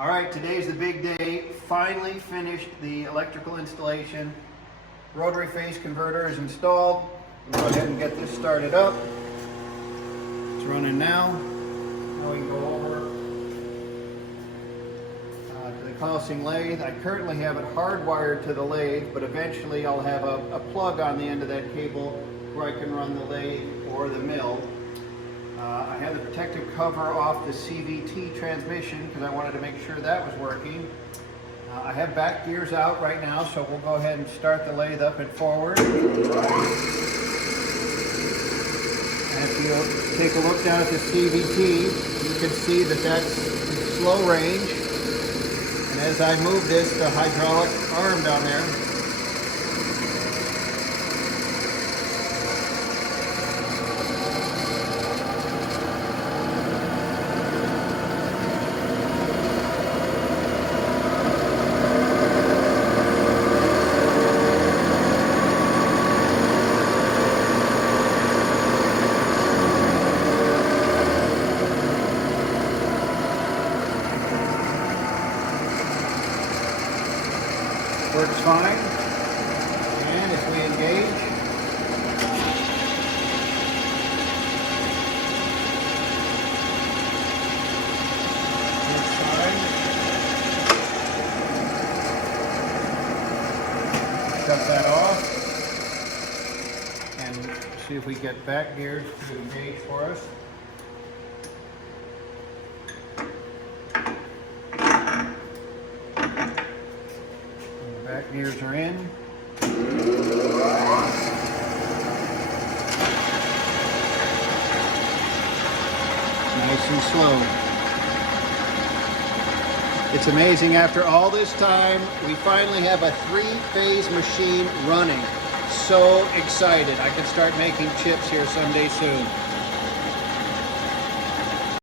All right, today's the big day. Finally finished the electrical installation. Rotary phase converter is installed. We'll go ahead and get this started up. It's running now. Now we can go over to the Collesing lathe. I currently have it hardwired to the lathe, but eventually I'll have a plug on the end of that cable where I can run the lathe or the mill. I had the protective cover off the CVT transmission because I wanted to make sure that was working. I have back gears out right now, so we'll go ahead and start the lathe up and forward. And if you take a look down at the CVT, you can see that that's slow range. And as I move this, the hydraulic arm down there, works fine. And if we engage, works fine. Shut that off and see if we get back gears to engage for us. Back gears are in. Nice and slow. It's amazing, after all this time, we finally have a 3-phase machine running. So excited. I can start making chips here someday soon.